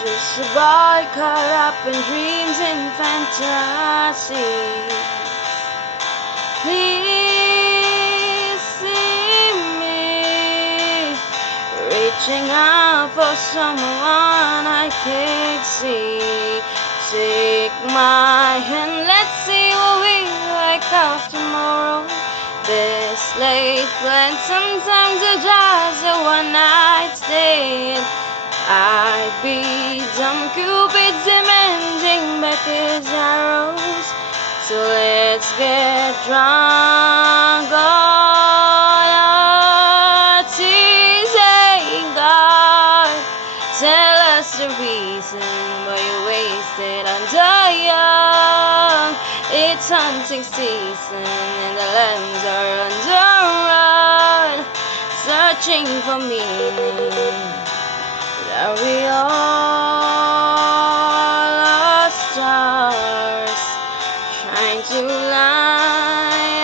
Just a boy caught up in dreams and fantasies. Please see me reaching out for someone I can't see. Take my hand, let's see what we wake up tomorrow. This late plan, sometimes it's just a one night stand. I'd be dumb Cupid demanding back his arrows. So let's get drunk on our teasing God. Tell us the reason why you wasted under young. It's hunting season and the lambs are on the run, searching for meaning. Are we all are stars trying to light